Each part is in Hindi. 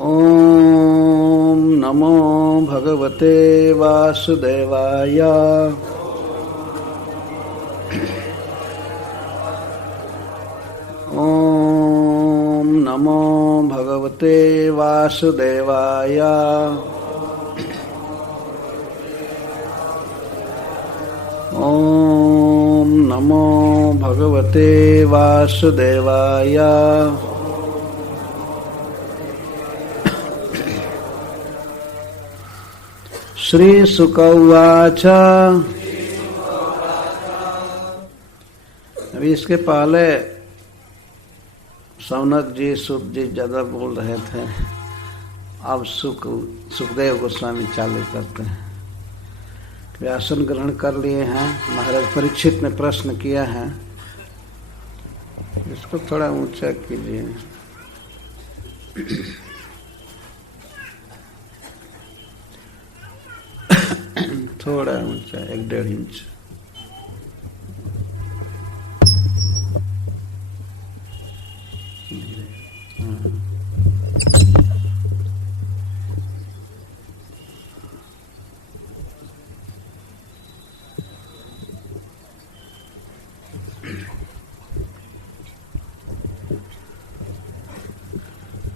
ओम नमो भगवते वासुदेवाय। ओम नमो भगवते वासुदेवाय। ओम नमो भगवते वासुदेवाय। श्री शुक उवाच। अभी इसके पहले सौनक जी सुख जी ज्यादा बोल रहे थे, अब सुखदेव गोस्वामी चालू करते हैं। वे आसन ग्रहण कर लिए हैं। महाराज परीक्षित ने प्रश्न किया है, इसको थोड़ा ऊंचा कीजिए। थोड़ा ऊंचा, 1-1.5 इंच।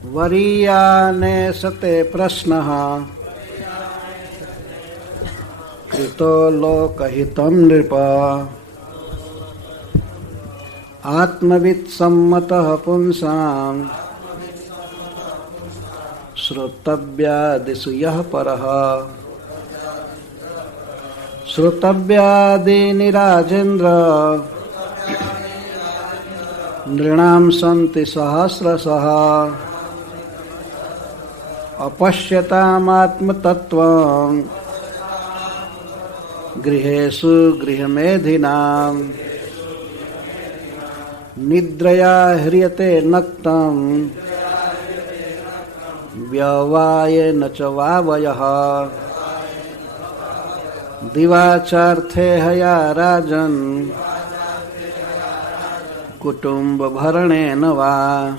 वरीयाने सते प्रश्नः कृतो लोकहितं नृप। आत्मवित् सम्मतः पुंसां श्रोतव्यादिषु यः परः। श्रोतव्यादीनि राजेन्द्र नृणां सन्ति सहस्रशः। अपश्यतामात्मतत्त्वं गृहेषु गृहमेधिनां। निद्रया ह्रियते नक्तं व्यवायेन च वावयः। दिवाचार्थे हया राजन् कुटुम्बभरणेन वा।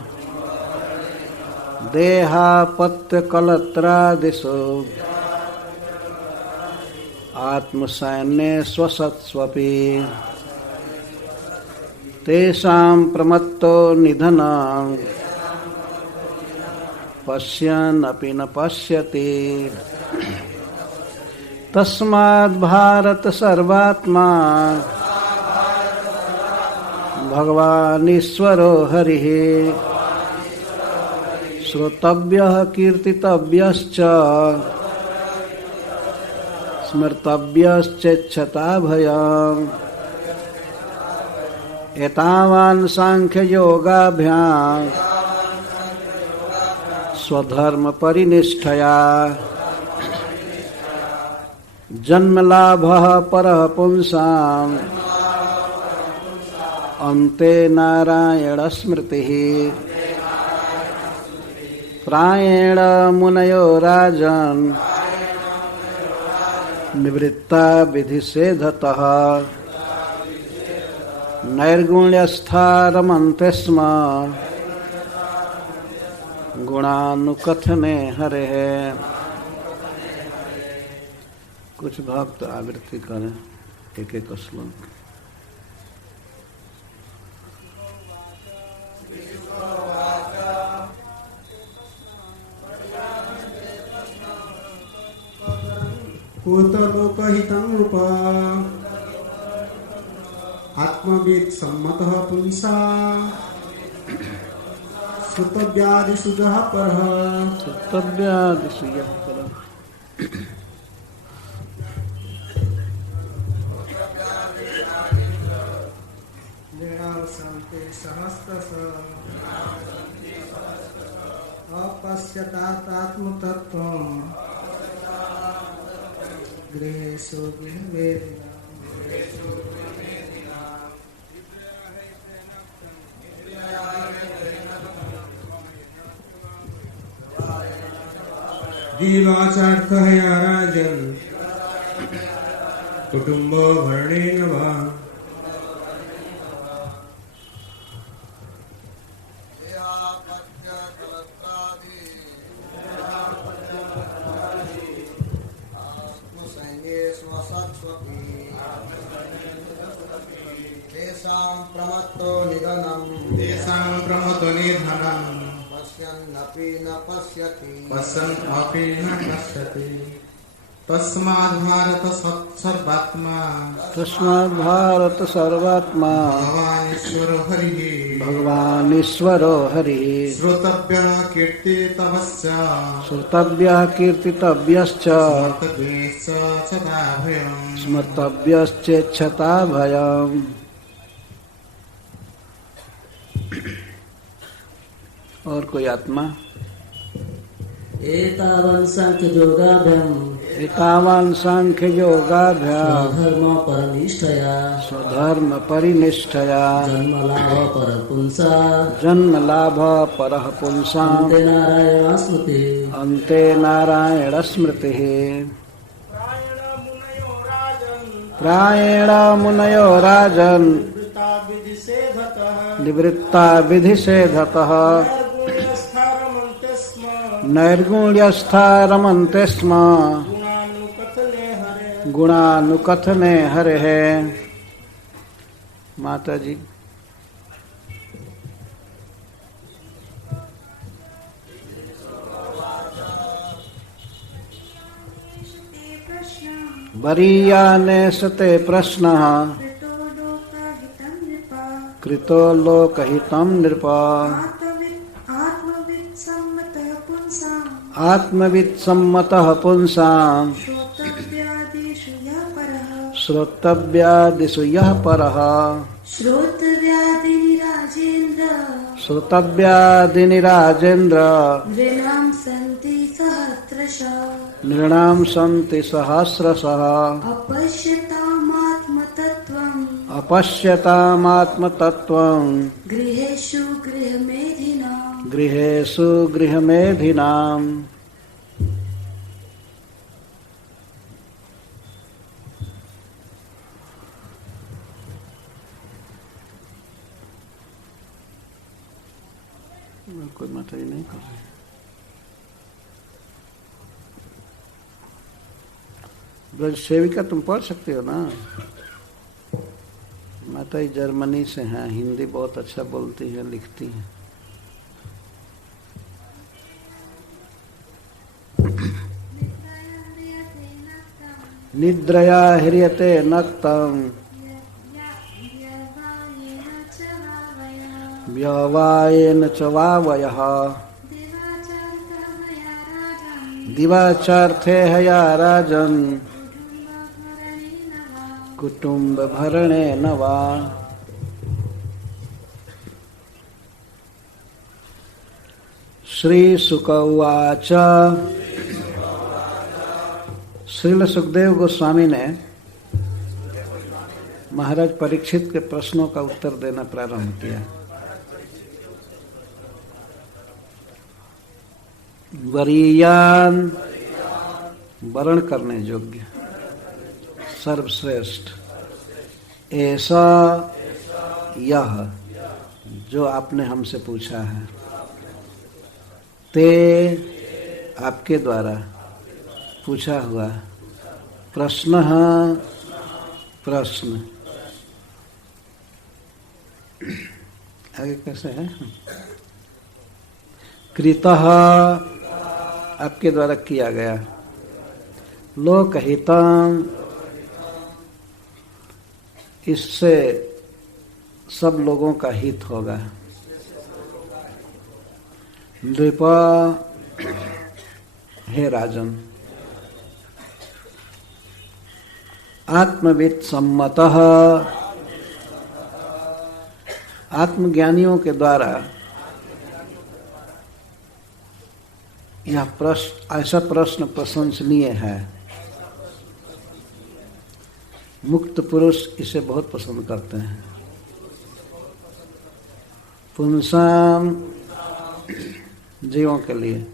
देहापत्यकलत्रादिषु आत्मसैन्ये स्वसत्स्वपि। तेषां प्रमत्तो निधनं पश्यन् अपि न पश्यति। तस्माद् भारत सर्वात्मा भगवान् ईश्वरो हरिः। श्रोतव्यः कीर्तितव्यश्च स्मर्तव्यश्चेच्छता भयम्। एतावान् सांख्ययोगाभ्याम् स्वधर्म परिनिष्ठया। जन्मलाभः परः पुंसाम् अन्ते नारायण स्मृतिः। प्रायेण मुनयो राजन् निवृत्ता विधिसेधतः। नैर्गुण्यस्था रमन्ते स्म गुणानुकथने हरेः। कुछ भक्त आवृत्ति करें एक-एक श्लोक। कुत लोकहितं नृप। आत्मवित् सम्मतः पुंसां श्रोतव्यादिषु यः परः। श्रोतव्यादिषु यः परः। नृणां सन्ति सहस्रशः। अपश्यतात्मतत्त्वं गृहेषु गृहमेधिनाम्। दिवाचार्थः या राजन् कुटुम्बभरणेन वा। पश्यन्नपि न पश्यति पश्यन् अपि न पश्यति तस्माद् भारत सर्वात्मा तस्माद् भारत सर्वात्मा भगवानीश्वरो हरिः भगवानीश्वरो हरिः श्रोतव्यः कीर्तितवश्च श्रोतव्यः कीर्तितव्यश्च स्मर्तव्यश्च सदा भयम् स्मर्तव्यश्चेच्छता भयम्। और कोई आत्मा? एतावन् सांख्य योगाभ्याम एतावान् सांख्य योगाभ्याम स्वधर्म परनिष्ठया स्वधर्म परिनिष्ठया जन्मलाभ परपुंसा जन्म लाभ परः पुंसाम् अन्ते नारायण स्मृति अन्ते नारायण स्मृतिः। प्रायेण मुनयो राजन् निवृत्ता विधिसेधतः नैर्गुण्यस्था रमन्ते स्म गुणानुकथने हरेः। माता जी वरीयाने सते प्रश्नः कृतो लोकहितं नृप आत्मवित्सम्मतः पुंसाम् श्रोतव्यादिषु यः परः श्रोतव्यादिनि राजेन्द्र नृणां सन्ति सहस्रशः अपश्यतामात्मतत्त्वं गृहेषु गृहमेधिनाम्। कोई माता जी नहीं कर रही। ब्रज सेविका तुम पढ़ सकते हो ना? माता जी जर्मनी से हैं, हिंदी बहुत अच्छा बोलती है, लिखती हैं। निद्रया ह्रियते नक्तम् व्यवायेन च वावयः दिवाचार्थे हया राजन् कुटुम्ब भरणेन वा। श्री शुक उवाच। श्रील सुखदेव गोस्वामी ने महाराज परीक्षित के प्रश्नों का उत्तर देना प्रारंभ किया। वरीयान वर्ण करने योग्य सर्वश्रेष्ठ ऐसा यह जो आपने हमसे पूछा है ते आपके द्वारा पूछा हुआ प्रश्न प्रश्न आगे कैसे है कृतः आपके द्वारा किया गया लोकहितम् इससे सब लोगों का हित होगा। नृप हे राजन आत्मवित् सम्मतः आत्मज्ञानियों के द्वारा यह प्रश्न ऐसा प्रश्न प्रशंसनीय है। मुक्त पुरुष इसे बहुत पसंद करते हैं। पुंसाम जीवों के लिए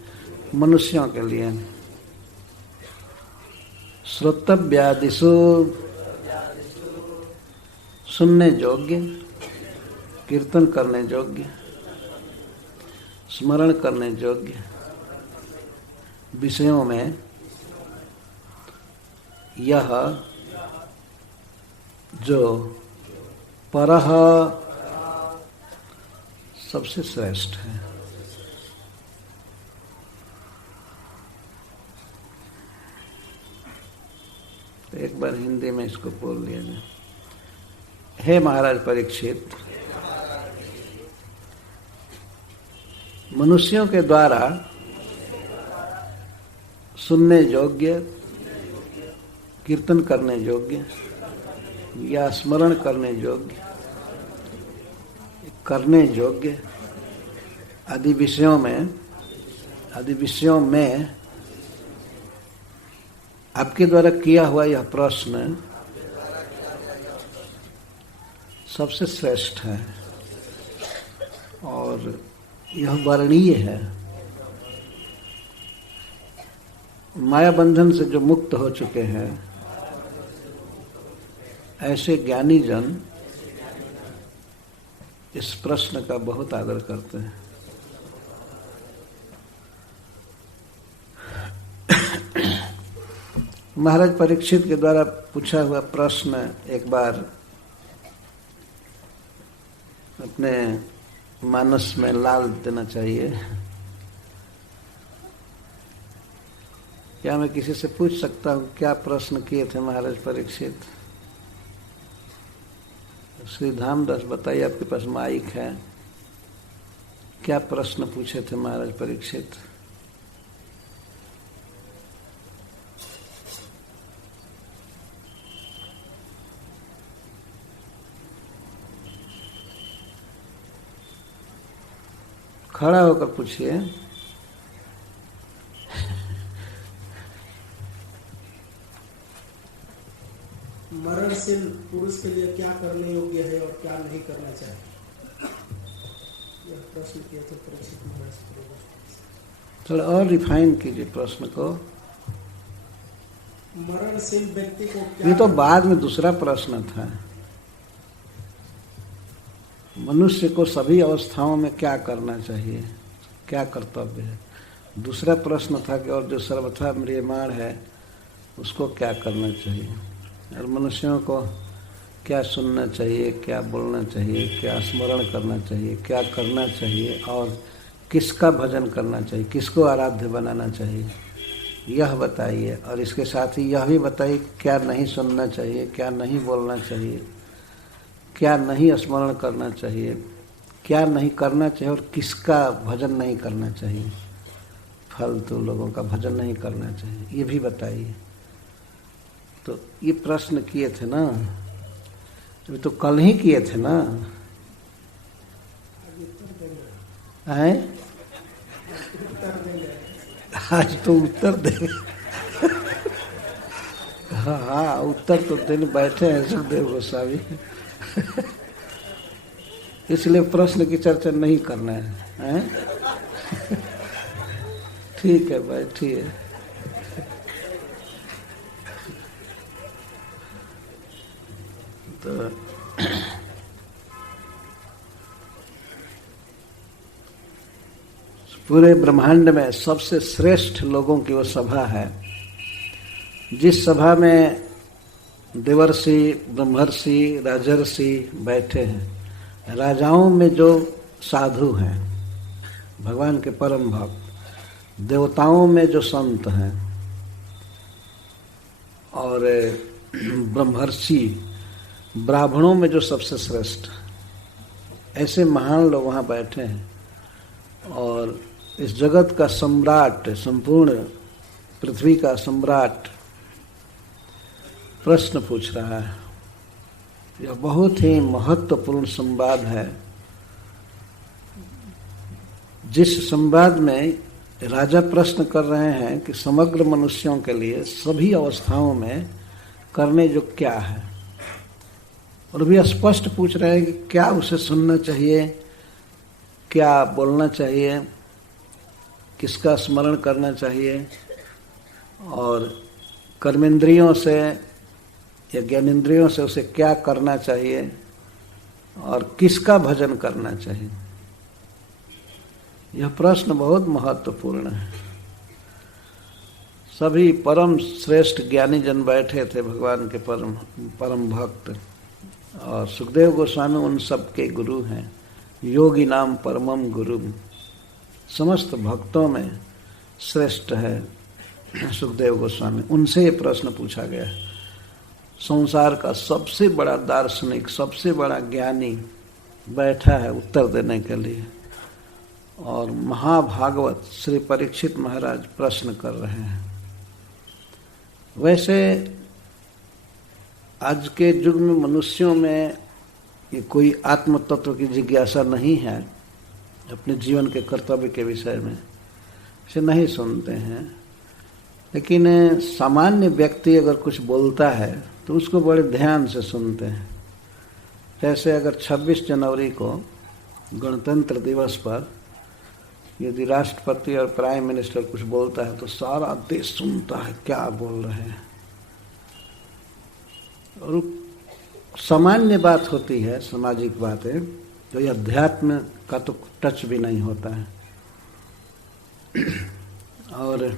मनुष्यों के लिए श्रोतव्यादिषु सुनने योग्य कीर्तन करने योग्य स्मरण करने योग्य विषयों में यह जो परह सबसे श्रेष्ठ है। तो एक बार हिंदी में इसको बोल लिया जाए। हे महाराज परीक्षित, मनुष्यों के द्वारा सुनने योग्य, कीर्तन करने योग्य या स्मरण करने योग्य, करने योग्य आदि विषयों में आपके द्वारा किया हुआ यह प्रश्न सबसे श्रेष्ठ है और यह वर्णीय है। माया बंधन से जो मुक्त हो चुके हैं ऐसे ज्ञानी जन इस प्रश्न का बहुत आदर करते हैं। महाराज परीक्षित के द्वारा पूछा हुआ प्रश्न एक बार अपने मानस में लाल देना चाहिए। क्या मैं किसी से पूछ सकता हूँ क्या प्रश्न किए थे महाराज परीक्षित? श्री धामदास बताइए, आपके पास माइक है, क्या प्रश्न पूछे थे महाराज परीक्षित? खड़ा होकर पूछिए। मरणशील पुरुष के लिए क्या करने योग्य है और क्या नहीं करना चाहिए, यह प्रश्न किया था परीक्षित महाराज। थोड़ा और रिफाइन कीजिए प्रश्न को। मरणशील व्यक्ति को क्या, ये तो बाद में दूसरा प्रश्न था। मनुष्य को सभी अवस्थाओं में क्या करना चाहिए, क्या कर्तव्य है। दूसरा प्रश्न था कि और जो सर्वथा म्रियमाण है उसको क्या करना चाहिए, और मनुष्यों को क्या सुनना चाहिए, क्या बोलना चाहिए, क्या स्मरण करना चाहिए, क्या करना चाहिए और किसका भजन करना चाहिए, किसको आराध्य बनाना चाहिए, यह बताइए। और इसके साथ ही यह भी बताइए क्या नहीं सुनना चाहिए, क्या नहीं बोलना चाहिए, क्या नहीं स्मरण करना चाहिए, क्या नहीं करना चाहिए और किसका भजन नहीं करना चाहिए, फालतू लोगों का भजन नहीं करना चाहिए, ये भी बताइए। तो ये प्रश्न किए थे ना, अभी तो कल ही किए थे ना, हैं? आज तो उत्तर देंगे। हाँ, उत्तर तो दिन बैठे हैं सुखदेव गोस्वामी। इसलिए प्रश्न की चर्चा नहीं करना है, हैं? ठीक है, बैठिए। तो पूरे ब्रह्मांड में सबसे श्रेष्ठ लोगों की वो सभा है जिस सभा में देवर्षि, ब्रह्मर्षि, राजर्षि बैठे हैं। राजाओं में जो साधु हैं, भगवान के परम भक्त, देवताओं में जो संत हैं और ब्रह्मर्षि, ब्राह्मणों में जो सबसे श्रेष्ठ, ऐसे महान लोग वहाँ बैठे हैं। और इस जगत का सम्राट, संपूर्ण पृथ्वी का सम्राट प्रश्न पूछ रहा है। यह बहुत ही महत्वपूर्ण संवाद है, जिस संवाद में राजा प्रश्न कर रहे हैं कि समग्र मनुष्यों के लिए सभी अवस्थाओं में करने जो क्या है, और भी स्पष्ट पूछ रहे हैं कि क्या उसे सुनना चाहिए, क्या बोलना चाहिए, किसका स्मरण करना चाहिए, और कर्मेंद्रियों से या ज्ञानेंद्रियों से उसे क्या करना चाहिए और किसका भजन करना चाहिए। यह प्रश्न बहुत महत्वपूर्ण है। सभी परम श्रेष्ठ ज्ञानी जन बैठे थे, भगवान के परम भक्त, और सुखदेव गोस्वामी उन सब के गुरु हैं। योगी नाम परमम गुरु, समस्त भक्तों में श्रेष्ठ है सुखदेव गोस्वामी। उनसे ये प्रश्न पूछा गया। संसार का सबसे बड़ा दार्शनिक, सबसे बड़ा ज्ञानी बैठा है उत्तर देने के लिए, और महाभागवत श्री परीक्षित महाराज प्रश्न कर रहे हैं। वैसे आज के युग में मनुष्यों में ये कोई आत्म तत्व की जिज्ञासा नहीं है, अपने जीवन के कर्तव्य के विषय में इसे नहीं सुनते हैं। लेकिन सामान्य व्यक्ति अगर कुछ बोलता है तो उसको बड़े ध्यान से सुनते हैं। जैसे अगर 26 जनवरी को गणतंत्र दिवस पर यदि राष्ट्रपति और प्राइम मिनिस्टर कुछ बोलता है तो सारा देश सुनता है क्या बोल रहे हैं, और सामान्य बात होती है, सामाजिक बातें, तो ये अध्यात्म का तो टच भी नहीं होता है। और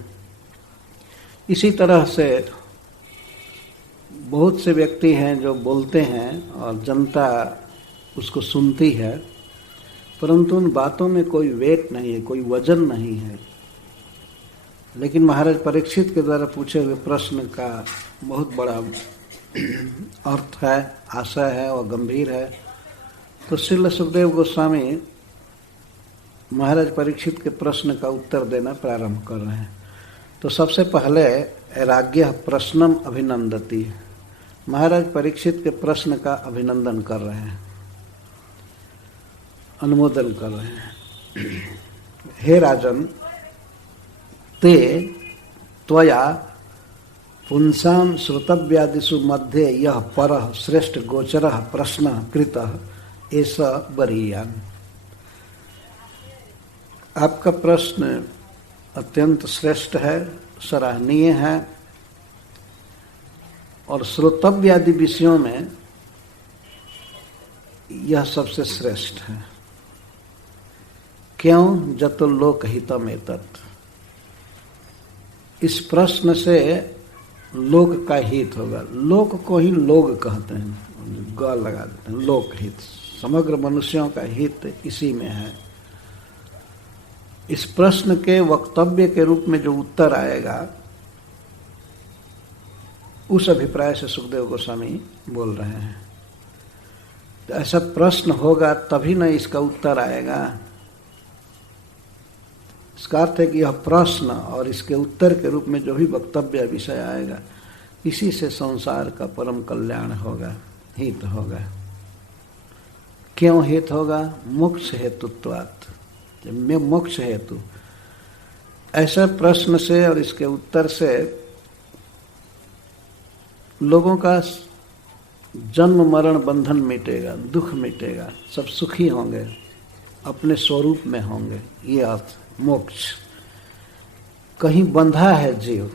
इसी तरह से बहुत से व्यक्ति हैं जो बोलते हैं और जनता उसको सुनती है, परंतु उन बातों में कोई वेट नहीं है, कोई वजन नहीं है। लेकिन महाराज परीक्षित के द्वारा पूछे हुए प्रश्न का बहुत बड़ा अर्थ है, आशय है और गंभीर है। तो श्रील सुखदेव गोस्वामी महाराज परीक्षित के प्रश्न का उत्तर देना प्रारंभ कर रहे हैं। तो सबसे पहले राज्ञः प्रश्नम अभिनंदति, महाराज परीक्षित के प्रश्न का अभिनंदन कर रहे हैं, अनुमोदन कर रहे हैं। हे राजन, ते त्वया पुंसां श्रोतव्यादिषु मध्ये यह परः श्रेष्ठ गोचरः प्रश्नः कृतः एष बरीयान्। आपका प्रश्न अत्यंत श्रेष्ठ है, सराहनीय है, और श्रोतव्यादि विषयों में यह सबसे श्रेष्ठ है। क्यों? जतो लोकहितम एतत्, इस प्रश्न से लोक का हित होगा। लोक को ही लोग कहते हैं, ग लगा देते हैं, लोकहित, समग्र मनुष्यों का हित इसी में है। इस प्रश्न के वक्तव्य के रूप में जो उत्तर आएगा उस अभिप्राय से सुखदेव गोस्वामी बोल रहे हैं। तो ऐसा प्रश्न होगा तभी न इसका उत्तर आएगा। इसका अर्थ है कि यह प्रश्न और इसके उत्तर के रूप में जो भी वक्तव्य विषय आएगा, इसी से संसार का परम कल्याण होगा, हित होगा। क्यों हित होगा? मोक्ष हेतुत्वात्, में मोक्ष हेतु। ऐसा प्रश्न से और इसके उत्तर से लोगों का जन्म मरण बंधन मिटेगा, दुख मिटेगा, सब सुखी होंगे, अपने स्वरूप में होंगे। ये अर्थ मोक्ष। कहीं बंधा है जीव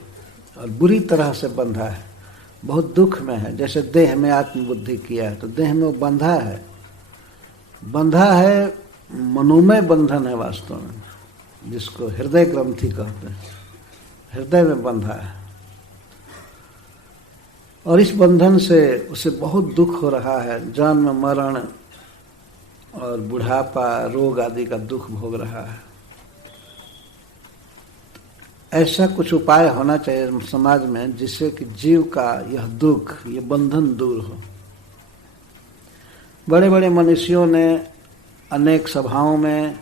और बुरी तरह से बंधा है, बहुत दुख में है, जैसे देह में आत्मबुद्धि किया है तो देह में वो बंधा है। बंधा है, मनोमय बंधन है वास्तव में, जिसको हृदय ग्रंथि कहते हैं, हृदय में बंधा है। और इस बंधन से उसे बहुत दुख हो रहा है, जन्म मरण और बुढ़ापा, रोग आदि का दुख भोग रहा है। ऐसा कुछ उपाय होना चाहिए समाज में जिससे कि जीव का यह दुख, ये बंधन दूर हो। बड़े बड़े मनुष्यों ने अनेक सभाओं में,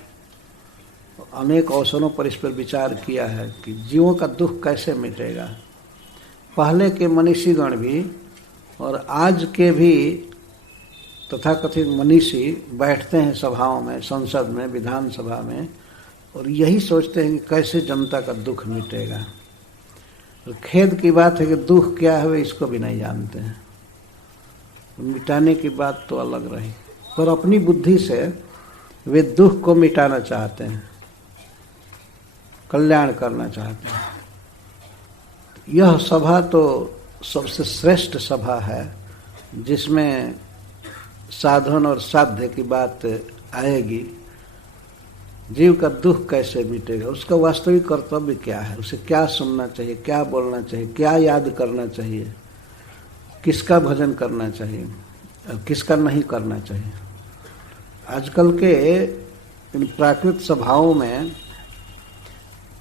अनेक अवसरों पर इस पर विचार किया है कि जीवों का दुख कैसे मिटेगा। पहले के मनीषीगण भी और आज के भी तथाकथित मनीषी बैठते हैं सभाओं में, संसद में, विधानसभा में, और यही सोचते हैं कि कैसे जनता का दुख मिटेगा। और खेद की बात है कि दुख क्या है वे इसको भी नहीं जानते हैं। मिटाने की बात तो अलग रही, पर अपनी बुद्धि से वे दुख को मिटाना चाहते हैं, कल्याण करना चाहते हैं। यह सभा तो सबसे श्रेष्ठ सभा है जिसमें साधन और साध्य की बात आएगी। जीव का दुख कैसे मिटेगा, उसका वास्तविक कर्तव्य क्या है, उसे क्या सुनना चाहिए, क्या बोलना चाहिए, क्या याद करना चाहिए, किसका भजन करना चाहिए और किसका नहीं करना चाहिए। आजकल के इन प्राकृत सभाओं में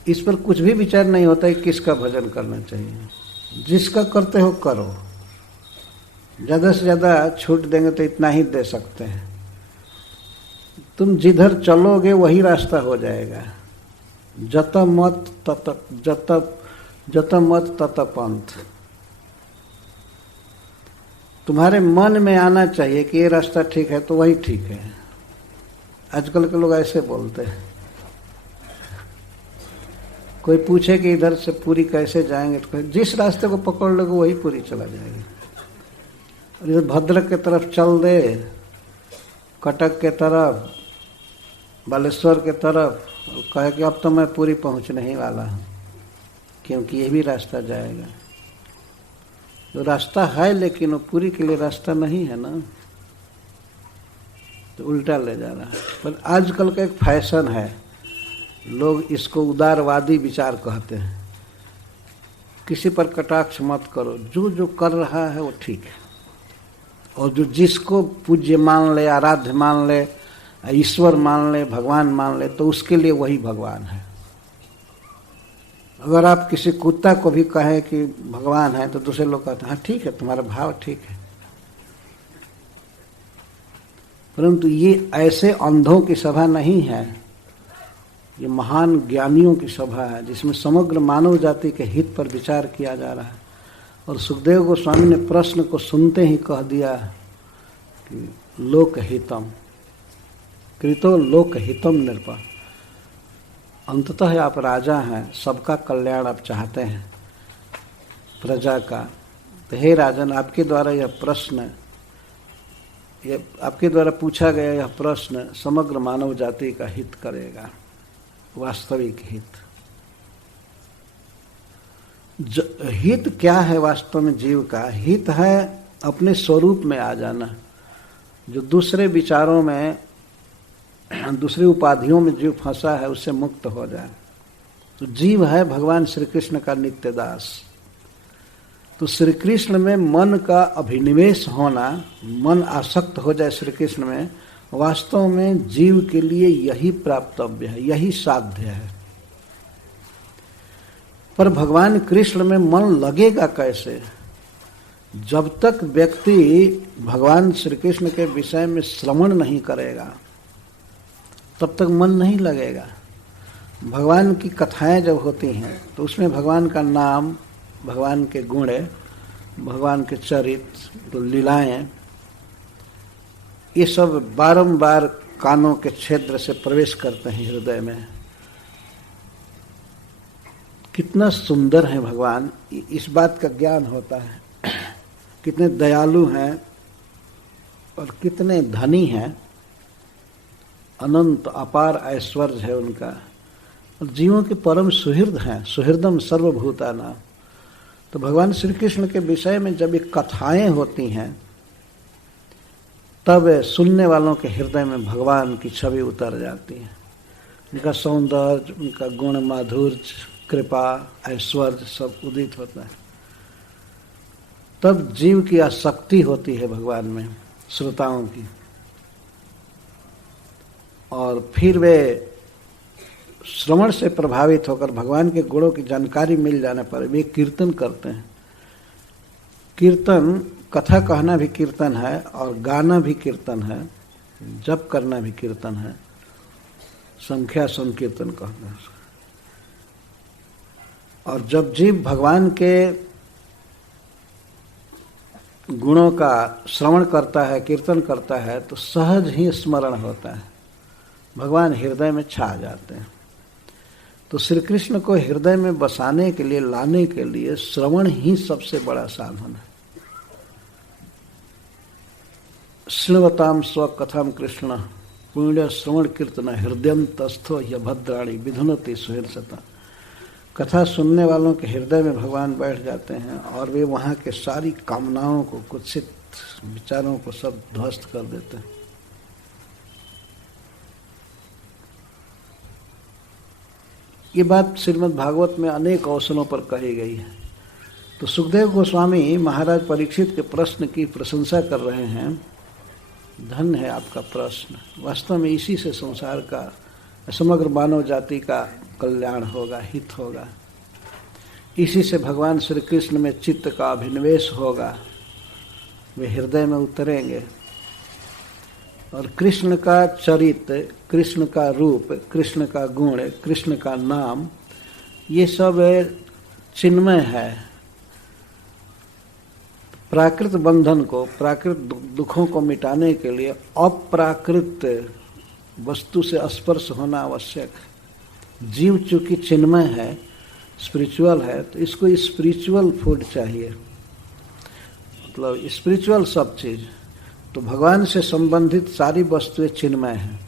इस पर कुछ भी विचार नहीं होता है किसका भजन करना चाहिए। जिसका करते हो करो, ज़्यादा से ज़्यादा छूट देंगे तो इतना ही दे सकते हैं। तुम जिधर चलोगे वही रास्ता हो जाएगा। जत मत तत पंथ। तुम्हारे मन में आना चाहिए कि ये रास्ता ठीक है तो वही ठीक है। आजकल के लोग ऐसे बोलते हैं। कोई पूछे कि इधर से पूरी कैसे जाएंगे तो कहे जिस रास्ते को पकड़ लोगे वही पूरी चला जाएगी। और इधर भद्रक के तरफ चल दे, कटक के तरफ, बालेश्वर के तरफ, और कहे कि अब तो मैं पूरी पहुंचने ही वाला हूँ, क्योंकि ये भी रास्ता जाएगा। तो रास्ता है लेकिन वो पूरी के लिए रास्ता नहीं है ना, तो उल्टा ले जा रहा है। पर आजकल का एक फैशन है, लोग इसको उदारवादी विचार कहते हैं। किसी पर कटाक्ष मत करो, जो जो कर रहा है वो ठीक है, और जो जिसको पूज्य मान ले, आराध्य मान ले, ईश्वर मान ले, भगवान मान ले, तो उसके लिए वही भगवान है। अगर आप किसी कुत्ता को भी कहें कि भगवान है तो दूसरे लोग कहते हैं हाँ ठीक है, तुम्हारा भाव ठीक है। परंतु ये ऐसे अंधों की सभा नहीं है, ये महान ज्ञानियों की सभा है जिसमें समग्र मानव जाति के हित पर विचार किया जा रहा है। और सुखदेव गोस्वामी ने प्रश्न को सुनते ही कह दिया कि लोकहितम कृतो लोकहितम नृपा। अंततः आप राजा हैं, सबका कल्याण आप चाहते हैं, प्रजा का। तो हे राजन, आपके द्वारा यह प्रश्न, आपके द्वारा पूछा गया यह प्रश्न समग्र मानव जाति का हित करेगा, वास्तविक हित। हित क्या है वास्तव में जीव का? हित है अपने स्वरूप में आ जाना। जो दूसरे विचारों में, दूसरी उपाधियों में जीव फंसा है उससे मुक्त हो जाए। तो जीव है भगवान श्री कृष्ण का नित्य दास। तो श्री कृष्ण में मन का अभिनिवेश होना, मन आसक्त हो जाए श्री कृष्ण में, वास्तव में जीव के लिए यही प्राप्तव्य है, यही साध्य है। पर भगवान कृष्ण में मन लगेगा कैसे? जब तक व्यक्ति भगवान श्री कृष्ण के विषय में श्रवण नहीं करेगा तब तक मन नहीं लगेगा। भगवान की कथाएं जब होती हैं तो उसमें भगवान का नाम, भगवान के गुण, भगवान के चरित्र, तो लीलाएं, ये सब बारंबार कानों के क्षेत्र से प्रवेश करते हैं हृदय में। कितना सुंदर है भगवान, इस बात का ज्ञान होता है। कितने दयालु हैं और कितने धनी हैं, अनंत अपार ऐश्वर्य है उनका, और जीवों के परम सुहृद हैं, सुहृदम सर्वभूतानां। तो भगवान श्री कृष्ण के विषय में जब ये कथाएं होती हैं तब सुनने वालों के हृदय में भगवान की छवि उतर जाती है। उनका सौंदर्य, उनका गुण माधुर्य, कृपा, ऐश्वर्य सब उदित होता है। तब जीव की आसक्ति होती है भगवान में, श्रोताओं की, और फिर वे श्रवण से प्रभावित होकर भगवान के गुणों की जानकारी मिल जाने पर वे कीर्तन करते हैं। कीर्तन, कथा कहना भी कीर्तन है और गाना भी कीर्तन है, जप करना भी कीर्तन है, संख्या संकीर्तन कहते हैं। और जब जीव भगवान के गुणों का श्रवण करता है, कीर्तन करता है, तो सहज ही स्मरण होता है, भगवान हृदय में छा जाते हैं। तो श्री कृष्ण को हृदय में बसाने के लिए, लाने के लिए श्रवण ही सबसे बड़ा साधन है। श्रृणवताम स्वकथाम कृष्ण पुण्य श्रवण कीर्तन हृदयंतस्थो ह्यभद्राणि विधुनति सुहृदसता। कथा सुनने वालों के हृदय में भगवान बैठ जाते हैं और वे वहाँ के सारी कामनाओं को, कुत्सित विचारों को सब ध्वस्त कर देते हैं। ये बात श्रीमद् भागवत में अनेक अवसरों पर कही गई है। तो सुखदेव गोस्वामी महाराज परीक्षित के प्रश्न की प्रशंसा कर रहे हैं। धन्य है आपका प्रश्न, वास्तव में इसी से संसार का, समग्र मानव जाति का कल्याण होगा, हित होगा। इसी से भगवान श्री कृष्ण में चित्त का अभिनिवेश होगा वे हृदय में उतरेंगे। और कृष्ण का चरित्र, कृष्ण का रूप, कृष्ण का गुण, कृष्ण का नाम, ये सब चिन्मय है। प्राकृत बंधन को, प्राकृत दुखों को मिटाने के लिए अप्राकृत वस्तु से स्पर्श होना आवश्यक है। जीव चूंकि चिन्मय है, स्पिरिचुअल है, तो इसको स्पिरिचुअल फूड चाहिए, मतलब स्पिरिचुअल सब चीज। तो भगवान से संबंधित सारी वस्तुएं चिन्मय हैं।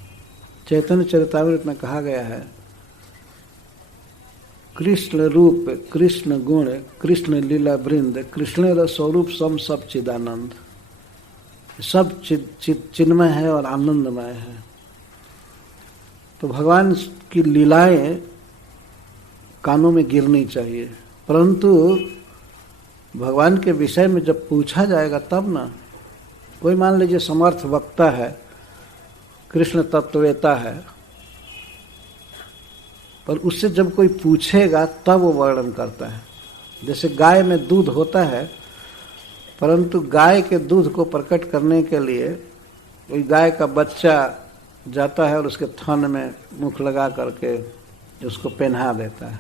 चैतन्य चरितामृत में कहा गया है, कृष्ण रूप, कृष्ण गुण, कृष्ण लीला वृंद, कृष्ण स्वरूप सम सब चिदानंद। सब चिन्मय है और आनंदमय है। तो भगवान की लीलाएं कानों में गिरनी चाहिए, परंतु भगवान के विषय में जब पूछा जाएगा तब ना। कोई मान लीजिए समर्थ वक्ता है, कृष्ण तत्ववेता है, पर उससे जब कोई पूछेगा तब वो वर्णन करता है। जैसे गाय में दूध होता है, परंतु गाय के दूध को प्रकट करने के लिए कोई गाय का बच्चा जाता है और उसके थन में मुख लगा करके उसको पहना देता है,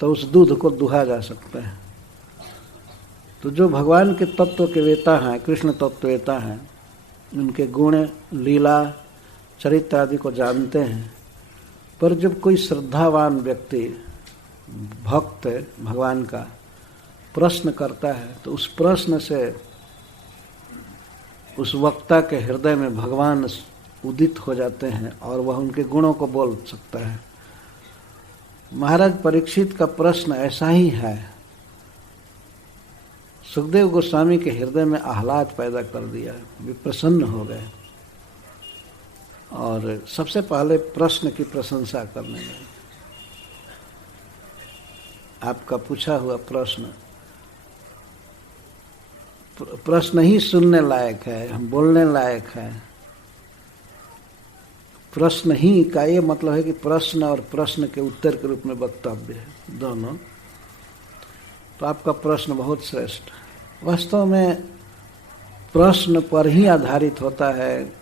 तो उस दूध को दुहा जा सकता है। तो जो भगवान के तत्व के वेता हैं, कृष्ण तत्ववेता हैं, उनके गुण, लीला, चरित्र आदि को जानते हैं। पर जब कोई श्रद्धावान व्यक्ति, भक्त भगवान का प्रश्न करता है, तो उस प्रश्न से उस वक्ता के हृदय में भगवान उदित हो जाते हैं और वह उनके गुणों को बोल सकता है। महाराज परीक्षित का प्रश्न ऐसा ही है। सुखदेव गोस्वामी के हृदय में आह्लाद पैदा कर दिया, वे प्रसन्न हो गए और सबसे पहले प्रश्न की प्रशंसा करने लगे। आपका पूछा हुआ प्रश्न ही सुनने लायक है, हम बोलने लायक है। प्रश्न ही का ये मतलब है कि प्रश्न और प्रश्न के उत्तर के रूप में वक्तव्य है दोनों। तो आपका प्रश्न बहुत श्रेष्ठ। वास्तव में प्रश्न पर ही आधारित होता है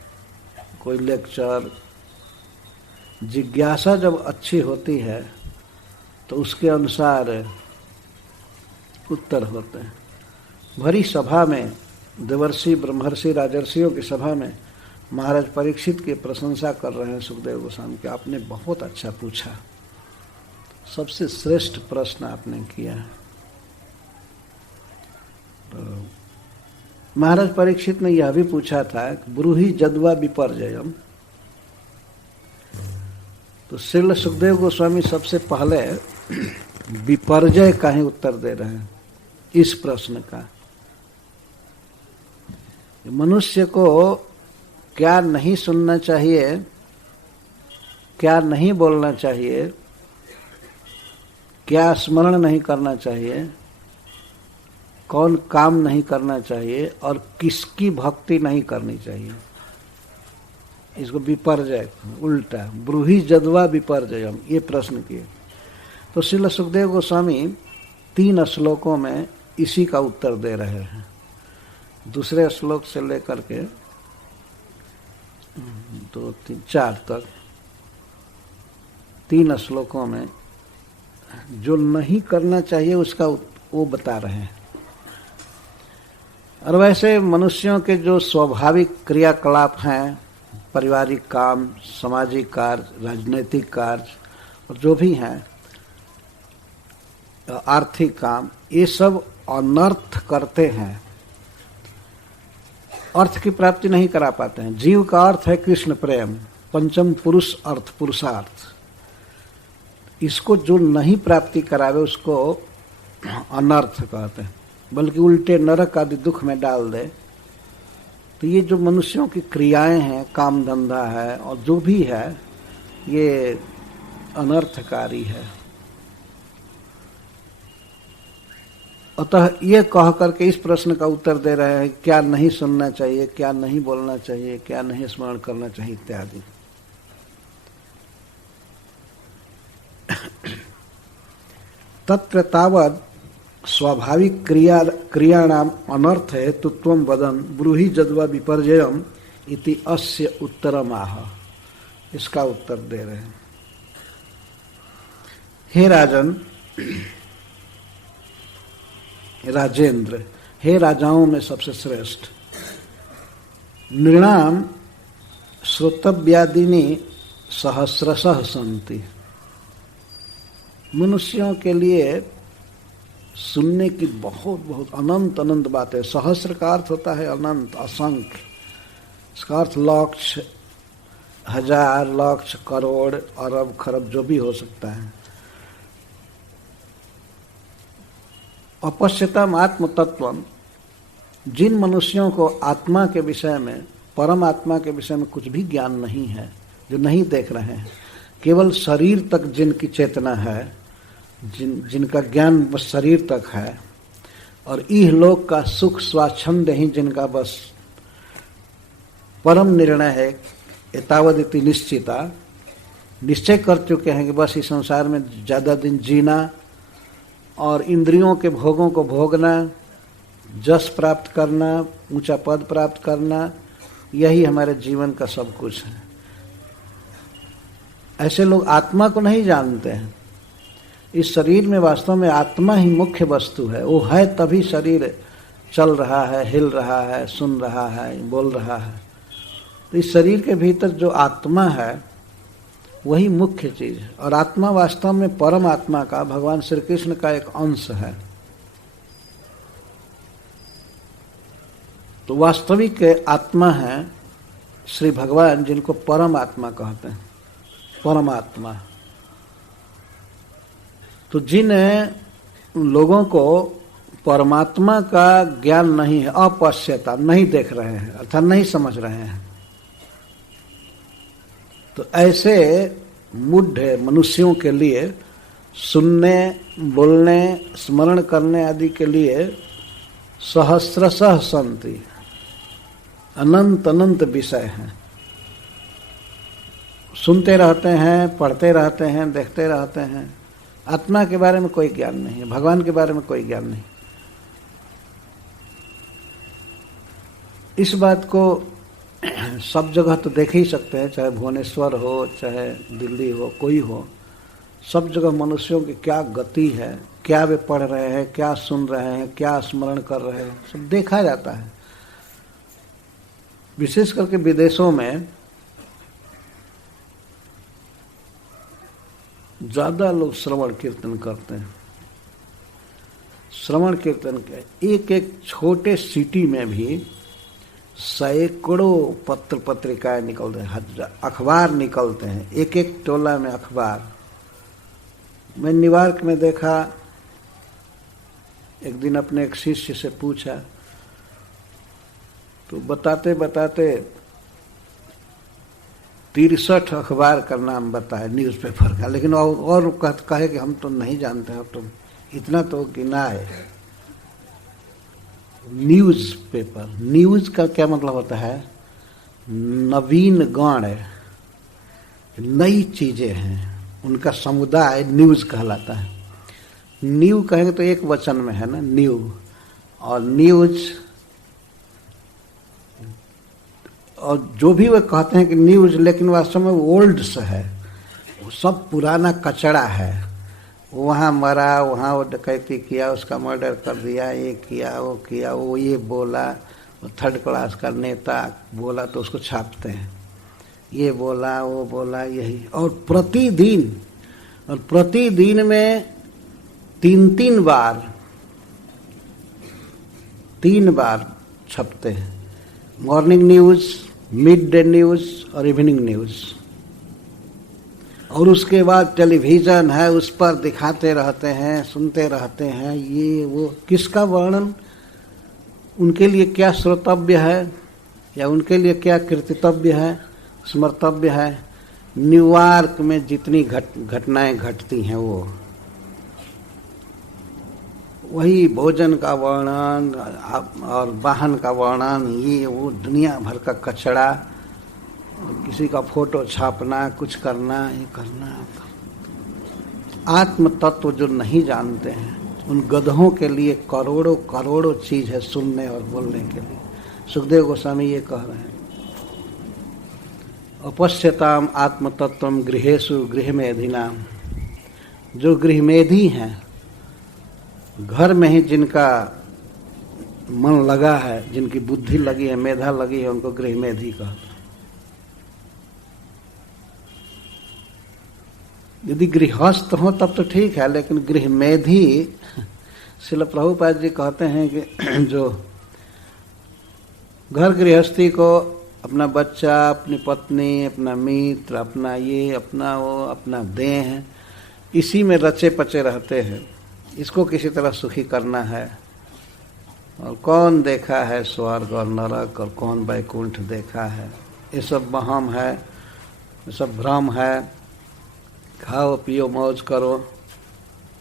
कोई लेक्चर। जिज्ञासा जब अच्छी होती है तो उसके अनुसार उत्तर होते हैं। भरी सभा में, देवर्षि, ब्रह्मर्षि, राजर्षियों की सभा में महाराज परीक्षित की प्रशंसा कर रहे हैं सुखदेव गोस्वामी कि आपने बहुत अच्छा पूछा, सबसे श्रेष्ठ प्रश्न आपने किया। तो महाराज परीक्षित ने यह भी पूछा था कि ब्रूहि जद्वा विपर्जयम। तो श्रील सुखदेव गोस्वामी सबसे पहले विपर्जय का ही उत्तर दे रहे हैं इस प्रश्न का। मनुष्य को क्या नहीं सुनना चाहिए, क्या नहीं बोलना चाहिए, क्या स्मरण नहीं करना चाहिए, कौन काम नहीं करना चाहिए और किसकी भक्ति नहीं करनी चाहिए, इसको विपर्जय, उल्टा ब्रूहि जद्वा विपर्जयम, ये प्रश्न किए। तो श्रील सुखदेव गोस्वामी 3 श्लोकों में इसी का उत्तर दे रहे हैं। दूसरे श्लोक से लेकर के 2, 3, 4 तक 3 श्लोकों में जो नहीं करना चाहिए उसका वो बता रहे हैं। और वैसे मनुष्यों के जो स्वाभाविक क्रियाकलाप हैं, पारिवारिक काम, सामाजिक कार्य, राजनीतिक कार्य और जो भी हैं, आर्थिक काम, ये सब अनर्थ करते हैं, अर्थ की प्राप्ति नहीं करा पाते हैं। जीव का अर्थ है कृष्ण प्रेम, पंचम पुरुष अर्थ, पुरुषार्थ। इसको जो नहीं प्राप्ति करावे उसको अनर्थ कहते हैं, बल्कि उल्टे नरक आदि दुख में डाल दे। तो ये जो मनुष्यों की क्रियाएं हैं, काम धंधा है और जो भी है, ये अनर्थकारी है। अतः ये कह करके इस प्रश्न का उत्तर दे रहे हैं क्या नहीं सुनना चाहिए, क्या नहीं बोलना चाहिए, क्या नहीं स्मरण करना चाहिए इत्यादि। तत्र तावत् स्वाभाविक क्रियाणाम अनर्थ हेतुत्वम वदन ब्रूहि जद्वा विपर्ययम इति अस्य उत्तरमाह। इसका उत्तर दे रहे हैं। हे राजन, राजेंद्र, हे राजाओं में सबसे श्रेष्ठ, नृणाम श्रोतव्यादिनी सहस्रशः सन्ति। मनुष्यों के लिए सुनने की बहुत बहुत अनंत अनंत बातें। सहस्र का अर्थ होता है अनंत, असंख्य। इसका अर्थ लाख, हजार, लाख, करोड़, अरब, खरब जो भी हो सकता है। अपश्यतम आत्म तत्वम, जिन मनुष्यों को आत्मा के विषय में, परम आत्मा के विषय में कुछ भी ज्ञान नहीं है, जो नहीं देख रहे हैं, केवल शरीर तक जिनकी चेतना है, जिनका ज्ञान बस शरीर तक है, और इह लोक का सुख स्वाच्छंद ही जिनका बस परम निर्णय है, एतावदिति निश्चिता, निश्चय कर चुके हैं कि बस इस संसार में ज़्यादा दिन जीना और इंद्रियों के भोगों को भोगना, जस प्राप्त करना, ऊंचा पद प्राप्त करना, यही हमारे जीवन का सब कुछ है। ऐसे लोग आत्मा को नहीं जानते हैं। इस शरीर में वास्तव में आत्मा ही मुख्य वस्तु है। वो है तभी शरीर चल रहा है, हिल रहा है, सुन रहा है, बोल रहा है। तो इस शरीर के भीतर जो आत्मा है वही मुख्य चीज है। और आत्मा वास्तव में परम आत्मा का, भगवान श्री कृष्ण का एक अंश है। तो वास्तविक आत्मा है श्री भगवान, जिनको परम आत्मा कहते हैं, परमात्मा। तो जिन लोगों को परमात्मा का ज्ञान नहीं है, अपश्यता, नहीं देख रहे हैं, अर्थात नहीं समझ रहे हैं, तो ऐसे मूढ़ मनुष्यों के लिए सुनने, बोलने, स्मरण करने आदि के लिए सहस्रशः सन्ति, अनंत अनंत विषय हैं। सुनते रहते हैं, पढ़ते रहते हैं, देखते रहते हैं। आत्मा के बारे में कोई ज्ञान नहीं है, भगवान के बारे में कोई ज्ञान नहीं। इस बात को सब जगह तो देख ही सकते हैं, चाहे भुवनेश्वर हो, चाहे दिल्ली हो, कोई हो, सब जगह मनुष्यों की क्या गति है, क्या वे पढ़ रहे हैं, क्या सुन रहे हैं, क्या स्मरण कर रहे हैं, सब देखा जाता है। विशेष करके विदेशों में ज्यादा लोग श्रवण कीर्तन करते हैं। श्रवण कीर्तन के एक एक छोटे सिटी में भी सैकड़ों पत्र पत्रिकाएं निकलते हैं, हजार अखबार निकलते हैं, एक एक टोला में अखबार। मैं न्यूयॉर्क में देखा, एक दिन अपने एक शिष्य से पूछा, तो बताते बताते 63 अखबार का नाम बताया, न्यूज़पेपर का। लेकिन और कहे कि हम तो नहीं जानते हैं, तो इतना तो गिना है। न्यूज़पेपर, न्यूज़ का क्या मतलब होता है? नवीन गण, नई चीजें हैं, उनका समुदाय न्यूज़ कहलाता है। न्यू कहेंगे तो एक वचन में है ना, न्यू, और न्यूज़, और जो भी वे कहते हैं कि न्यूज़, लेकिन वास्तव में ओल्ड से है, वो सब पुराना कचड़ा है। वहाँ मरा, वहाँ वो डकैती किया, उसका मर्डर कर दिया, ये किया, वो ये बोला, वो थर्ड क्लास का नेता बोला तो उसको छापते हैं, ये बोला, वो बोला, यही। और प्रतिदिन में 3 बार छपते हैं। Morning news, mid day news और इवनिंग न्यूज़। और उसके बाद टेलीविज़न है, उस पर दिखाते रहते हैं, सुनते रहते हैं, ये वो। किसका वर्णन, उनके लिए क्या श्रोतव्य है या उनके लिए क्या कृतव्य है, स्मर्तव्य है। न्यूयॉर्क में जितनी घटनाएं घटती हैं वो, वही भोजन का वर्णन और वाहन का वर्णन, ये वो, दुनिया भर का कचड़ा, किसी का फोटो छापना, कुछ करना, ये करना। आत्म तत्व जो नहीं जानते हैं, उन गधों के लिए करोड़ों करोड़ों चीज है सुनने और बोलने के लिए। सुखदेव गोस्वामी ये कह रहे हैं, अपश्यताम आत्मतत्वम गृहेषु गृहमेधिनाम। जो गृहमेधी हैं, घर में ही जिनका मन लगा है, जिनकी बुद्धि लगी है, मेधा लगी है, उनको गृहमेधी कहते हैं। यदि गृहस्थ हो तब तो ठीक है, लेकिन गृहमेधी, श्रील प्रभुपाद जी कहते हैं कि जो घर गृहस्थी को अपना बच्चा, अपनी पत्नी, अपना मित्र, अपना ये, अपना वो, अपना देह, इसी में रचे पचे रहते हैं। इसको किसी तरह सुखी करना है। और कौन देखा है स्वर्ग और नरक, और कौन वैकुंठ देखा है? ये सब वहम है, ये सब भ्रम है। खाओ पियो मौज करो,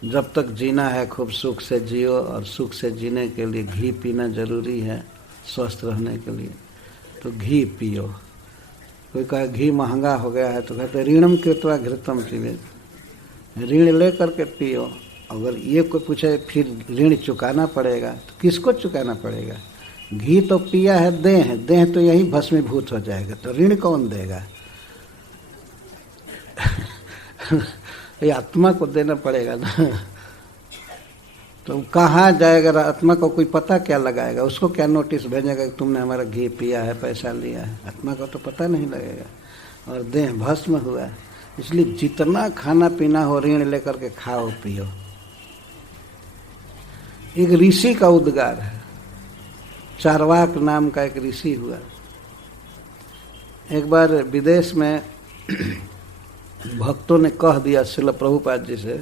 जब तक जीना है खूब सुख से जियो, और सुख से जीने के लिए घी पीना जरूरी है स्वस्थ रहने के लिए, तो घी पियो। कोई कहे घी महंगा हो गया है तो कहते ऋणम कृत्वा घृतम पिबेत, ऋण ले करके पियो। अगर ये कोई पूछे फिर ऋण चुकाना पड़ेगा, तो किसको चुकाना पड़ेगा? घी तो पिया है, देह तो यही भस्मीभूत हो जाएगा, तो ऋण कौन देगा? ये आत्मा को देना पड़ेगा ना। तो कहाँ जाएगा आत्मा को? कोई पता क्या लगाएगा? उसको क्या नोटिस भेजेगा कि तुमने हमारा घी पिया है, पैसा लिया है? आत्मा को तो पता नहीं लगेगा। और देह भस्म हुआ है। इसलिए जितना खाना पीना हो ऋण लेकर के खाओ पियो। एक ऋषि का उद्गार है, चारवाक नाम का एक ऋषि हुआ। एक बार विदेश में भक्तों ने कह दिया श्रील प्रभुपाद जी से,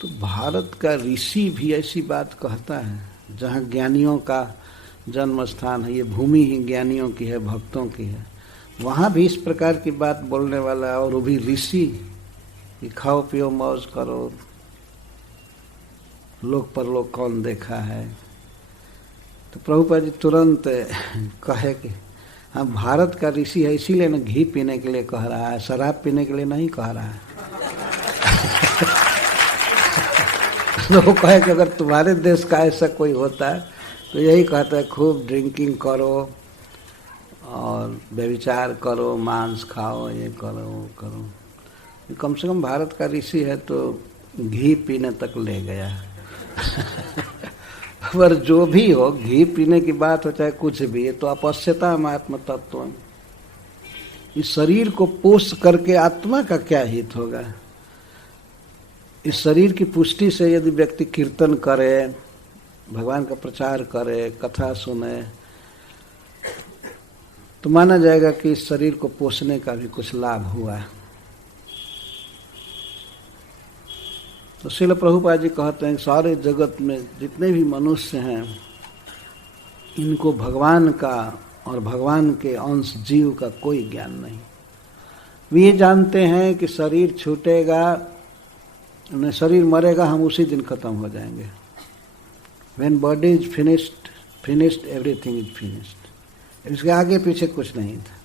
तो भारत का ऋषि भी ऐसी बात कहता है, जहाँ ज्ञानियों का जन्म स्थान है, ये भूमि ही ज्ञानियों की है, भक्तों की है, वहाँ भी इस प्रकार की बात बोलने वाला, और वो भी ऋषि, कि खाओ पियो मौज करो, लोक परलोक कौन देखा है? तो प्रभुपाद जी तुरंत कहे कि हाँ, भारत का ऋषि है, इसीलिए ना घी पीने के लिए कह रहा है, शराब पीने के लिए नहीं कह रहा है। तो वो कहे कि अगर तुम्हारे देश का ऐसा कोई होता है तो यही कहता है खूब ड्रिंकिंग करो और व्यभिचार करो, मांस खाओ, ये करो वो करो। कम से कम भारत का ऋषि है तो घी पीने तक ले गया। पर जो भी हो, घी पीने की बात हो चाहे कुछ भी, ये तो अपश्यता आत्म तत्व। इस शरीर को पोष करके आत्मा का क्या हित होगा? इस शरीर की पुष्टि से यदि व्यक्ति कीर्तन करे, भगवान का प्रचार करे, कथा सुने, तो माना जाएगा कि इस शरीर को पोषने का भी कुछ लाभ हुआ। तो श्रील प्रभुपाद जी कहते हैं सारे जगत में जितने भी मनुष्य हैं, इनको भगवान का और भगवान के अंश जीव का कोई ज्ञान नहीं। वे ये जानते हैं कि शरीर छूटेगा, शरीर मरेगा, हम उसी दिन खत्म हो जाएंगे। When body is finished, everything is finished। इसके आगे पीछे कुछ नहीं था।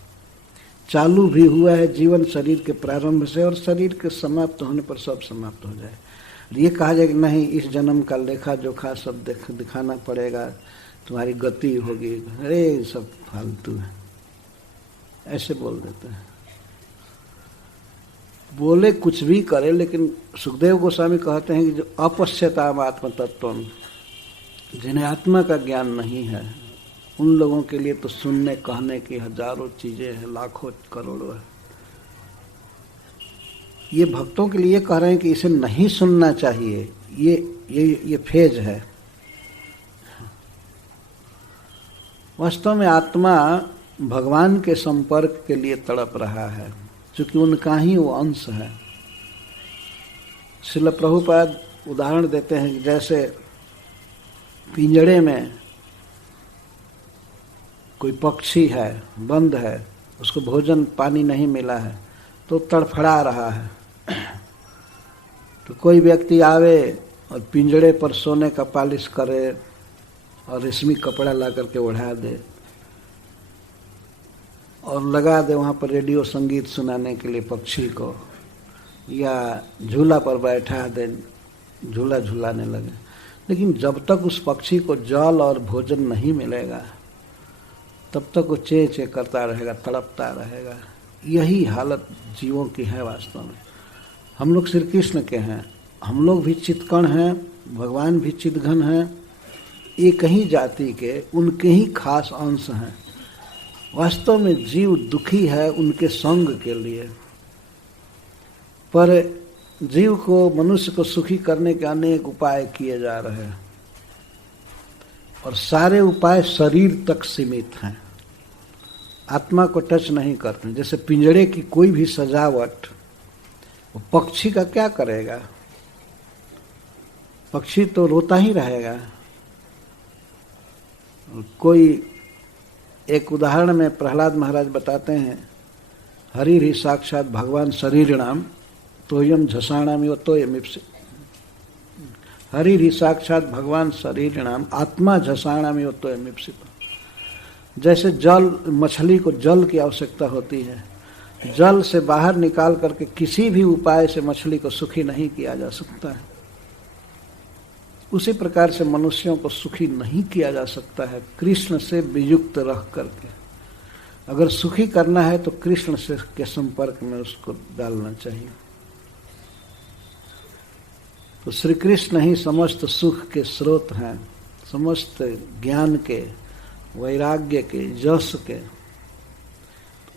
चालू भी हुआ है जीवन शरीर के प्रारंभ से, और शरीर के समाप्त होने पर सब समाप्त हो जाए। ये कहा जाए कि नहीं, इस जन्म का लेखा जोखा सब दिखाना पड़ेगा, तुम्हारी गति होगी, अरे सब फालतू है, ऐसे बोल देते हैं। बोले कुछ भी करे, लेकिन सुखदेव गोस्वामी कहते हैं कि जो अपश्यताम आत्म तत्व, जिन्हें आत्मा का ज्ञान नहीं है, उन लोगों के लिए तो सुनने कहने की हजारों चीजें हैं, लाखों करोड़ों है। ये भक्तों के लिए कह रहे हैं कि इसे नहीं सुनना चाहिए, ये फेज है। वास्तव में आत्मा भगवान के संपर्क के लिए तड़प रहा है, क्योंकि उनका ही वो अंश है। श्रील प्रभुपाद उदाहरण देते हैं कि जैसे पिंजड़े में कोई पक्षी है, बंद है, उसको भोजन पानी नहीं मिला है तो तड़फड़ा रहा है। तो कोई व्यक्ति आवे और पिंजड़े पर सोने का पालिश करे और रेशमी कपड़ा ला करके ओढ़ा दे और लगा दे वहाँ पर रेडियो संगीत सुनाने के लिए पक्षी को, या झूला पर बैठा दे झूला झूलाने लगे। लेकिन जब तक उस पक्षी को जल और भोजन नहीं मिलेगा तब तक वो चे चे करता रहेगा, तड़पता रहेगा। यही हालत जीवों की है वास्तव में। हम लोग श्री कृष्ण के हैं, हम लोग भी चित्कण हैं, भगवान भी चित्घन हैं, एक ही जाति के, उनके ही खास अंश हैं। वास्तव में जीव दुखी है उनके संग के लिए, पर जीव को, मनुष्य को सुखी करने के अनेक उपाय किए जा रहे हैं और सारे उपाय शरीर तक सीमित हैं, आत्मा को टच नहीं करते। जैसे पिंजड़े की कोई भी सजावट वो पक्षी का क्या करेगा, पक्षी तो रोता ही रहेगा। कोई एक उदाहरण में प्रहलाद महाराज बताते हैं, हरि ही साक्षात भगवान शरीरणाम तोयम झसाणाम यो तोयम इप्सित। हरि ही साक्षात भगवान शरीरणाम आत्मा झसाणाम यो तोयम इप्सित। जैसे जल, मछली को जल की आवश्यकता होती है, जल से बाहर निकाल करके किसी भी उपाय से मछली को सुखी नहीं किया जा सकता है, उसी प्रकार से मनुष्यों को सुखी नहीं किया जा सकता है कृष्ण से वियुक्त रह करके। अगर सुखी करना है तो कृष्ण से के संपर्क में उसको डालना चाहिए। तो श्री कृष्ण ही समस्त सुख के स्रोत हैं, समस्त ज्ञान के, वैराग्य के, यश के।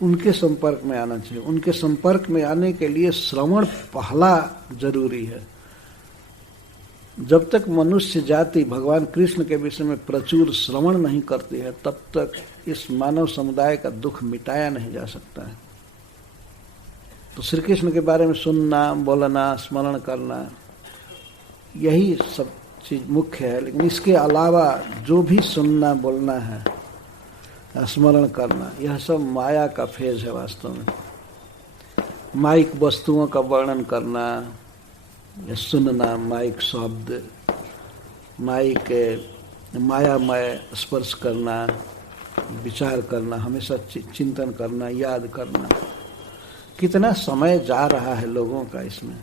उनके संपर्क में आना चाहिए। उनके संपर्क में आने के लिए श्रवण पहला जरूरी है। जब तक मनुष्य जाति भगवान कृष्ण के विषय में प्रचुर श्रवण नहीं करती है तब तक इस मानव समुदाय का दुख मिटाया नहीं जा सकता है। तो श्री कृष्ण के बारे में सुनना, बोलना, स्मरण करना, यही सब चीज मुख्य है। लेकिन इसके अलावा जो भी सुनना, बोलना है, स्मरण करना, यह सब माया का फेज है वास्तव में। माइक वस्तुओं का वर्णन करना या सुनना, माइक शब्द, माइक मायामय स्पर्श करना, विचार करना, हमेशा चिंतन करना, याद करना, कितना समय जा रहा है लोगों का इसमें।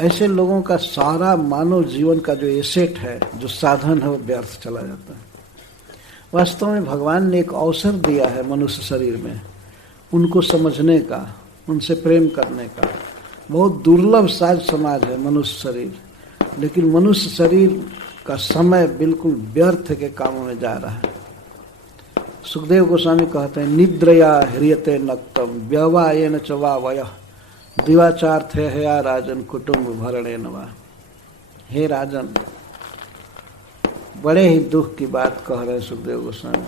ऐसे लोगों का सारा मानव जीवन का जो एसेट है, जो साधन है, वो व्यर्थ चला जाता है। वास्तव में भगवान ने एक अवसर दिया है मनुष्य शरीर में उनको समझने का, उनसे प्रेम करने का। बहुत दुर्लभ साज समाज है मनुष्य शरीर, लेकिन मनुष्य शरीर का समय बिल्कुल व्यर्थ के कामों में जा रहा है। सुखदेव गोस्वामी कहते हैं, निद्रया ह्रियते नक्तम व्यवायेन च वा वयः दिवाचार्थे हया राजन कुटुंब भरणे नवा। हे राजन, बड़े ही दुख की बात कह रहे सुखदेव गोस्वामी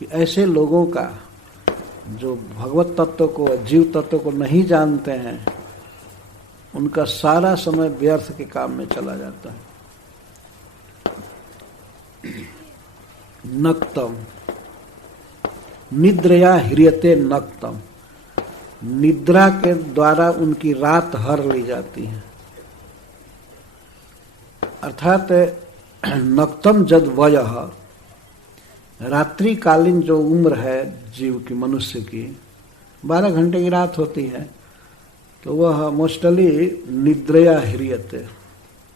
कि ऐसे लोगों का जो भगवत तत्व को, जीव तत्व को नहीं जानते हैं, उनका सारा समय व्यर्थ के काम में चला जाता है। नक्तम, निद्रया ह्रियते नक्तम, निद्रा के द्वारा उनकी रात हर ली जाती है। अर्थात नक्तम जद वयः, रात्रिकालीन जो उम्र है जीव की, मनुष्य की 12 घंटे की रात होती है, तो वह मोस्टली निद्रया ह्रियते,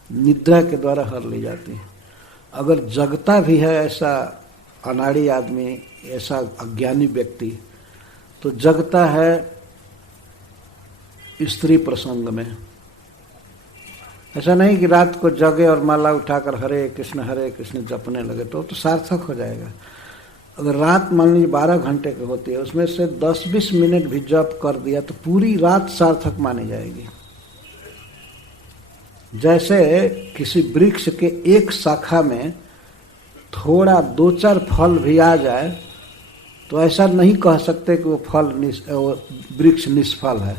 निद्रा के द्वारा हर ली जाती है। अगर जगता भी है ऐसा अनाड़ी आदमी, ऐसा अज्ञानी व्यक्ति, तो जगता है स्त्री प्रसंग में। ऐसा नहीं कि रात को जगे और माला उठाकर हरे कृष्ण जपने लगे, तो सार्थक हो जाएगा। अगर रात मान लीजिए 12 घंटे की होती है, उसमें से 10-20 मिनट भी जप कर दिया तो पूरी रात सार्थक मानी जाएगी। जैसे किसी वृक्ष के एक शाखा में थोड़ा 2-4 फल भी आ जाए तो ऐसा नहीं कह सकते कि वो वृक्ष निष्फल है।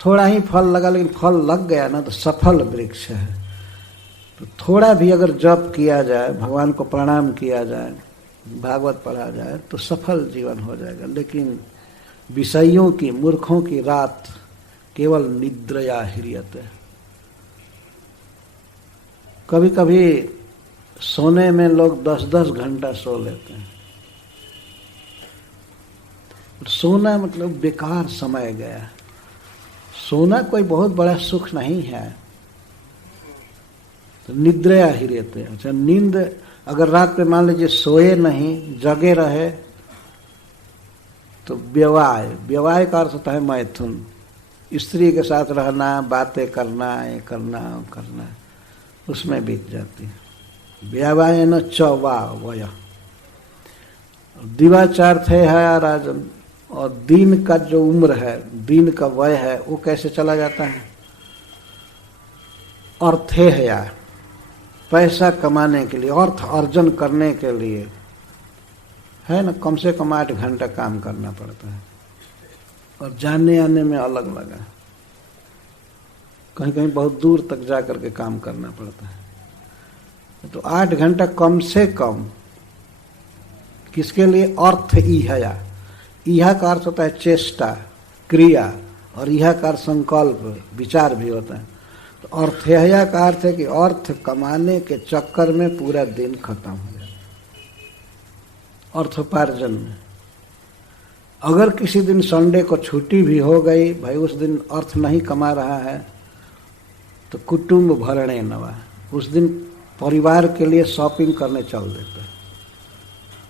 थोड़ा ही फल लगा लेकिन फल लग गया ना, तो सफल वृक्ष है। तो थोड़ा भी अगर जप किया जाए, भगवान को प्रणाम किया जाए, भागवत पढ़ा जाए, तो सफल जीवन हो जाएगा। लेकिन विषयों की, मूर्खों की रात केवल निद्रया ह्रियते। कभी कभी सोने में लोग 10-10 घंटा सो लेते हैं। सोना मतलब बेकार समय गया। सोना कोई बहुत बड़ा सुख नहीं है। तो निद्रया ही रहते हैं। अच्छा, नींद अगर रात में मान लीजिए सोए नहीं, जगे रहे, तो व्यवाय का अर्थ होता है मैथुन। स्त्री के साथ रहना, बातें करना, ये करना, वो करना, उसमें बीत जाती है। व्यवाय न चौवा वय, दिवाचार थे है राजन। और दिन का जो उम्र है, दिन का वय है, वो कैसे चला जाता है? अर्थे है या पैसा कमाने के लिए, अर्थ अर्जन करने के लिए है ना, कम से कम 8 घंटा काम करना पड़ता है। और जाने आने में अलग लगा, कहीं कहीं बहुत दूर तक जा करके काम करना पड़ता है। तो 8 घंटा कम से कम किसके लिए? अर्थ इहया। इहा का अर्थ होता है चेष्टा, क्रिया, और इहा का अर्थ संकल्प, विचार भी होता है। तो अर्थया का अर्थ है कि अर्थ कमाने के चक्कर में पूरा दिन खत्म हो जाता है, अर्थोपार्जन में। अगर किसी दिन संडे को छुट्टी भी हो गई, भाई उस दिन अर्थ नहीं कमा रहा है, तो कुटुंब भरणे नवा, उस दिन परिवार के लिए शॉपिंग करने चल देते हैं।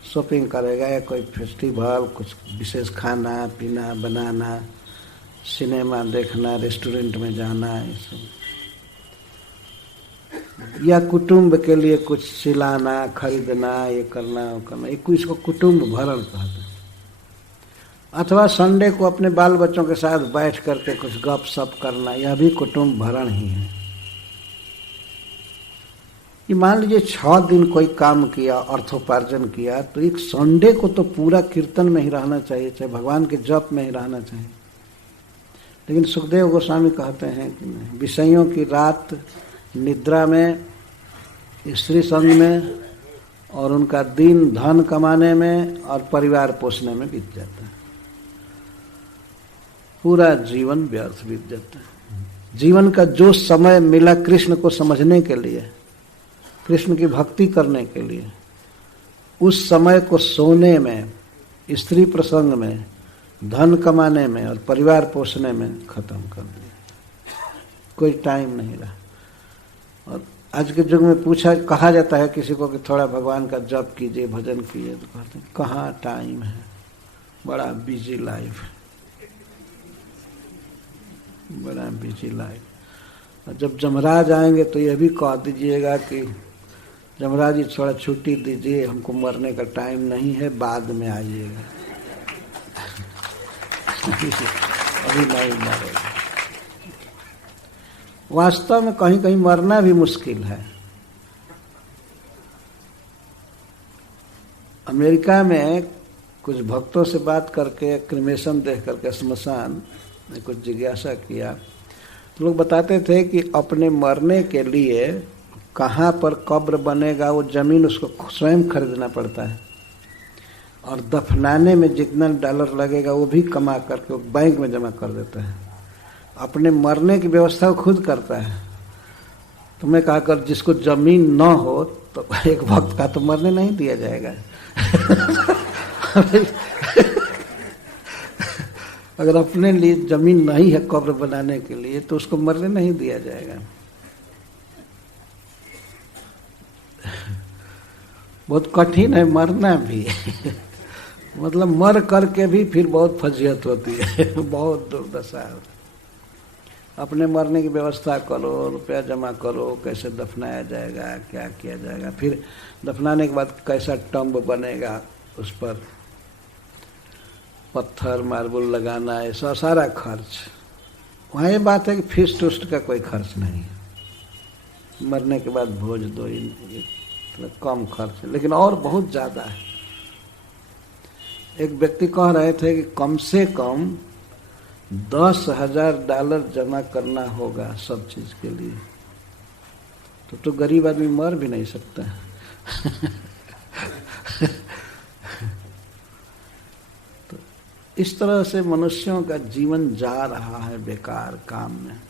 शॉपिंग करेगा, या कोई फेस्टिवल, कुछ विशेष खाना पीना बनाना, सिनेमा देखना, रेस्टोरेंट में जाना, ये सब, या कुटुंब के लिए कुछ सिलाना, खरीदना, ये करना, वो करना, इसको कुटुंब भरण कहते हैं। अथवा संडे को अपने बाल बच्चों के साथ बैठ करके कुछ गप सप करना, यह भी कुटुंब भरण ही है। ये मान लीजिए 6 दिन कोई काम किया, अर्थोपार्जन किया, तो एक संडे को तो पूरा कीर्तन में ही रहना चाहिए, चाहे भगवान के जप में ही रहना चाहिए। लेकिन सुखदेव गोस्वामी कहते हैं कि नहीं, विषयों की रात निद्रा में, स्त्री संग में, और उनका दिन धन कमाने में और परिवार पोषने में बीत जाता है। पूरा जीवन व्यर्थ बीत जाता है। जीवन का जो समय मिला कृष्ण को समझने के लिए, कृष्ण की भक्ति करने के लिए, उस समय को सोने में, स्त्री प्रसंग में, धन कमाने में और परिवार पोषने में खत्म कर दिया। कोई टाइम नहीं रहा। और आज के युग में कहा जाता है किसी को कि थोड़ा भगवान का जप कीजिए, भजन कीजिए, तो कहते हैं कहाँ टाइम है, बड़ा बिजी लाइफ, बड़ा बिजी लाइफ। और जब जमराज आएंगे तो यह भी कह दीजिएगा कि जमराज जी थोड़ा छुट्टी दीजिए, हमको मरने का टाइम नहीं है, बाद में आइएगा, अभी नहीं मरेगा। वास्तव में कहीं कहीं मरना भी मुश्किल है। अमेरिका में कुछ भक्तों से बात करके, क्रिमेशन देख करके श्मशान में कुछ जिज्ञासा किया, तो लोग बताते थे कि अपने मरने के लिए कहाँ पर कब्र बनेगा, वो जमीन उसको स्वयं खरीदना पड़ता है, और दफनाने में जितना डॉलर लगेगा वो भी कमा करके वो बैंक में जमा कर देता है। अपने मरने की व्यवस्था वो खुद करता है। तो मैं कहा कर जिसको जमीन न हो तो एक भक्त का तो मरने नहीं दिया जाएगा। अगर अपने लिए जमीन नहीं है कब्र बनाने के लिए तो उसको मरने नहीं दिया जाएगा। बहुत कठिन है मरना भी। मतलब मर करके भी फिर बहुत फजीहत होती है, बहुत दुर्दशा है। अपने मरने की व्यवस्था करो, रुपया जमा करो, कैसे दफनाया जाएगा, क्या किया जाएगा, फिर दफनाने के बाद कैसा टम्ब बनेगा, उस पर पत्थर मार्बल लगाना, ऐसा सारा खर्च। वहाँ ये बात है कि फीस टूस्ट का कोई खर्च नहीं, मरने के बाद भोज दो, मतलब कम खर्च है, लेकिन और बहुत ज़्यादा है। एक व्यक्ति कह रहे थे कि कम से कम $10,000 जमा करना होगा सब चीज के लिए, तो गरीब आदमी मर भी नहीं सकता। तो इस तरह से मनुष्यों का जीवन जा रहा है बेकार काम में।